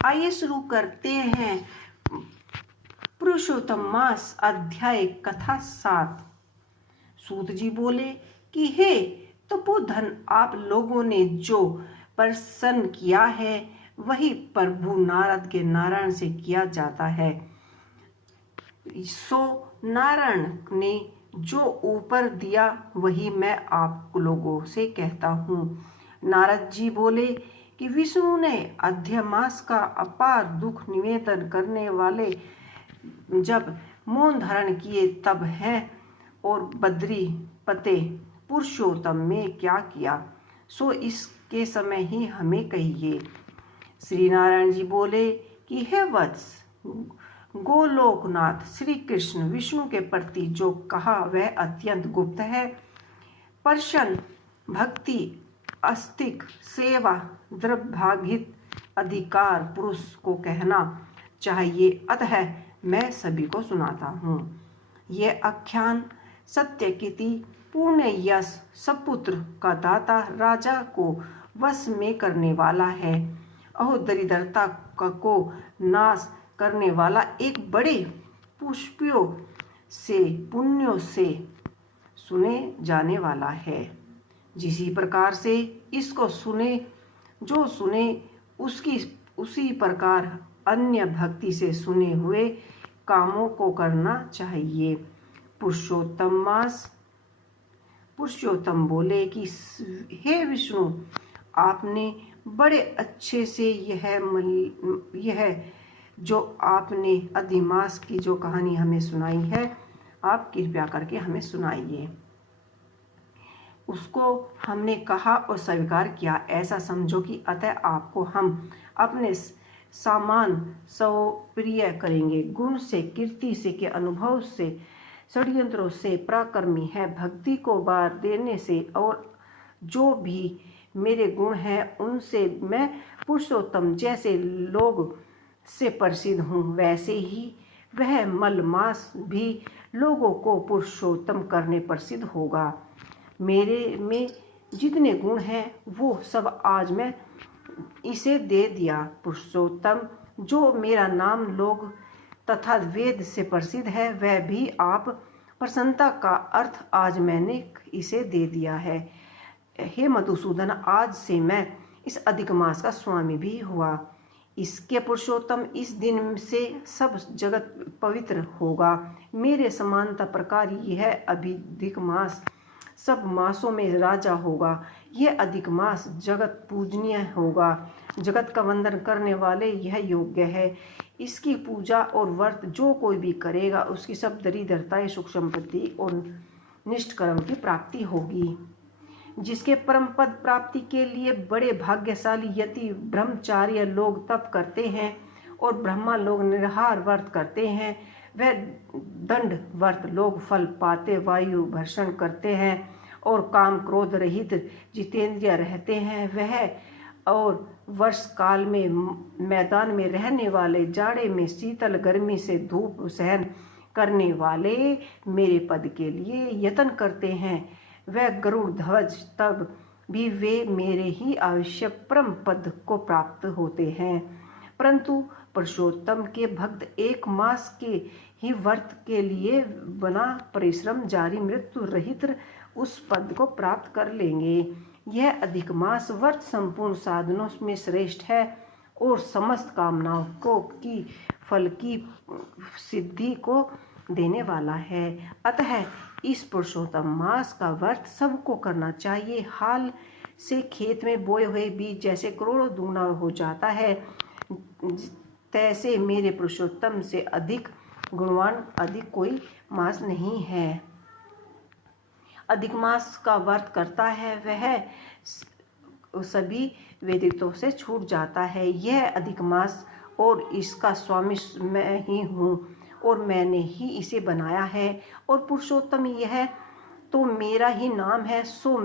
आइए शुरू करते हैं पुरुषोत्तम मास अध्याय कथा 7। सूत जी बोले कि हे तपोधन, आप लोगों ने जो प्रसन्न किया है वही प्रभु नारद के नारायण से किया जाता है। सो नारायण ने जो ऊपर दिया वही मैं आप लोगों से कहता हूँ। नारद जी बोले कि विष्णु ने अध्यमास का अपार दुख निवेदन करने वाले जब मौन धारण किए तब है, और बद्री पते पुरुषोत्तम में क्या किया सो इसके समय ही हमें कहिए। श्री नारायण जी बोले कि हे वत्स, गोलोकनाथ श्री कृष्ण विष्णु के प्रति जो कहा वह अत्यंत गुप्त है। प्रसन्न भक्ति, अस्तिक सेवा, द्रव्याभित अधिकार पुरुष को कहना चाहिए, अतः मैं सभी को सुनाता हूँ। यह आख्यान सत्यकीर्ति, पूर्ण यश, सपुत्र का दाता, राजा को वश में करने वाला है, और दरिद्रता को नाश करने वाला एक बड़े पुष्पों से पुण्यों से सुने जाने वाला है। जिसी प्रकार से इसको सुने जो सुने उसकी उसी प्रकार अन्य भक्ति से सुने हुए कामों को करना चाहिए। पुरुषोत्तम मास। पुरुषोत्तम बोले कि हे विष्णु, आपने बड़े अच्छे से यह जो आपने अधिमास की जो कहानी हमें सुनाई है, आप कृपया करके हमें सुनाइए। उसको हमने कहा और स्वीकार किया, ऐसा समझो कि अतः आपको हम अपने सामान सौप्रिय करेंगे। गुण से, कीर्ति से, के अनुभव से, षड्यंत्रों से पराक्रमी है, भक्ति को बार देने से, और जो भी मेरे गुण हैं उनसे मैं पुरुषोत्तम जैसे लोग से प्रसिद्ध हूँ, वैसे ही वह मलमास भी लोगों को पुरुषोत्तम करने प्रसिद्ध होगा। मेरे में जितने गुण हैं वो सब आज मैं इसे दे दिया। पुरुषोत्तम जो मेरा नाम लोग तथा वेद से प्रसिद्ध है, वह भी आप प्रसन्नता का अर्थ आज मैंने इसे दे दिया है। हे मधुसूदन, आज से मैं इस अधिक मास का स्वामी भी हुआ। इसके पुरुषोत्तम इस दिन से सब जगत पवित्र होगा। मेरे समानता प्रकार यह अधिक मास सब मासों में राजा होगा। यह अधिक मास जगत पूजनीय होगा। जगत का वंदन करने वाले यह योग्य है। इसकी पूजा और व्रत जो कोई भी करेगा उसकी सब दरिद्रता, सुख संपत्ति और निष्कर्म की प्राप्ति होगी। जिसके परम पद प्राप्ति के लिए बड़े भाग्यशाली यति ब्रह्मचार्य लोग तप करते हैं और ब्रह्मा लोग निराहार व्रत करते हैं, वह दंड व्रत लोग फल पाते वायु भर्षण करते हैं और काम क्रोध रहित जितेंद्रिय रहते हैं, वह और वर्ष काल में मैदान में रहने वाले, जाड़े में शीतल गर्मी से धूप सहन करने वाले मेरे पद के लिए यत्न करते हैं, वह गरुड़ ध्वज तब भी वे मेरे ही आवश्यक परम पद को प्राप्त होते हैं। परंतु पुरुषोत्तम के भक्त एक मास के ही व्रत के लिए बना परिश्रम जारी मृत्यु रहित उस पद को प्राप्त कर लेंगे। यह अधिक मास व्रत संपूर्ण साधनों में श्रेष्ठ है और समस्त कामनाओं को की फल की सिद्धि को देने वाला है। अतः इस पुरुषोत्तम मास का व्रत सबको करना चाहिए। हाल से खेत में बोए हुए बीज जैसे करोड़ों दूना हो जाता है, तैसे मेरे पुरुषोत्तम से अधिक गुणवान अधिक कोई मास नहीं है। अधिक मास का व्रत करता है वह सभी वेदितों से छूट जाता है। यह अधिक मास और इसका स्वामी मैं ही हूँ और मैंने ही इसे बनाया है, और पुरुषोत्तम यह तो मेरा ही नाम है, सो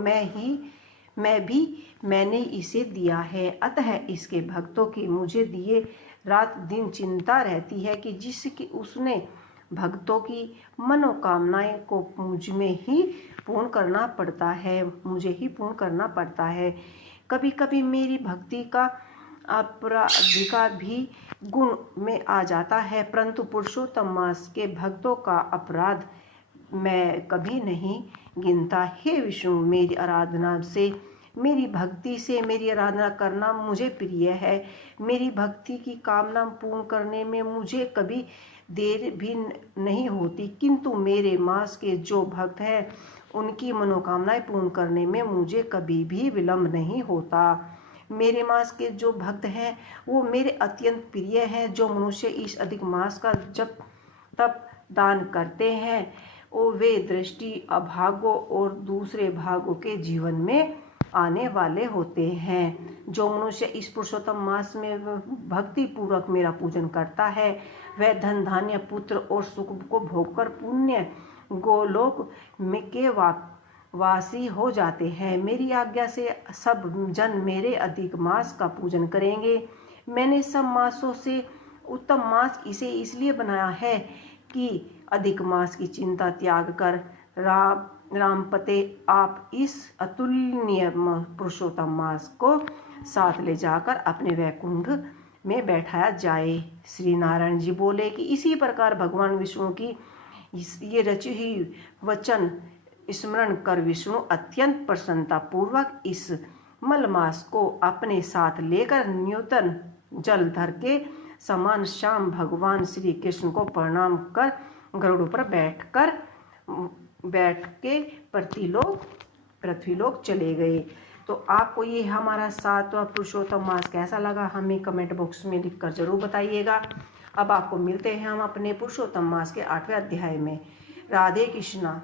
मैंने इसे दिया है। अतः इसके भक्तों की मुझे दिए रात दिन चिंता रहती है कि जिसकी उसने भक्तों की मनोकामनाएं को मुझे ही पूर्ण करना पड़ता है। कभी कभी मेरी भक्ति का अपराधिकार भी गुण में आ जाता है, परंतु पुरुषोत्तम मास के भक्तों का अपराध मैं कभी नहीं गिनता। हे विष्णु, मेरी आराधना से, मेरी भक्ति से मेरी आराधना करना मुझे प्रिय है। मेरी भक्ति की कामना पूर्ण करने में मुझे कभी देर भी नहीं होती, किंतु मेरे मास के जो भक्त हैं उनकी मनोकामनाएं पूर्ण करने में मुझे कभी भी विलंब नहीं होता। मेरे मास के जो भक्त हैं वो मेरे अत्यंत प्रिय हैं। जो मनुष्य इस अधिक मास का जब तब दान करते हैं वो वे दृष्टि अभागों और दूसरे भागों के जीवन में आने वाले होते हैं। जो मनुष्य इस पुरुषोत्तम मास में भक्ति पूर्वक मेरा पूजन करता है वह धन धान्य पुत्र और सुख को भोगकर पुण्य गोलोक में के वासी हो जाते हैं। मेरी आज्ञा से सब जन मेरे अधिक मास का पूजन करेंगे। मैंने सब मासों से उत्तम मास इसे इसलिए बनाया है कि अधिक मास की चिंता त्याग कर रामपते आप इस अतुलनीय पुरुषोत्तम मास को साथ ले जाकर अपने वैकुंठ में बैठाया जाए। श्री नारायण जी बोले कि इसी प्रकार भगवान विष्णु की ये रची हुई वचन स्मरण कर विष्णु अत्यंत प्रसन्नता पूर्वक इस मलमास को अपने साथ लेकर न्यूतन जल धर के समान शाम भगवान श्री कृष्ण को प्रणाम कर गरुड़ पर बैठ के पृथ्वीलोक चले गए। तो आपको ये हमारा 7वां पुरुषोत्तम मास कैसा लगा हमें कमेंट बॉक्स में लिखकर जरूर बताइएगा। अब आपको मिलते हैं हम अपने पुरुषोत्तम मास के 8वें अध्याय में। राधे कृष्णा।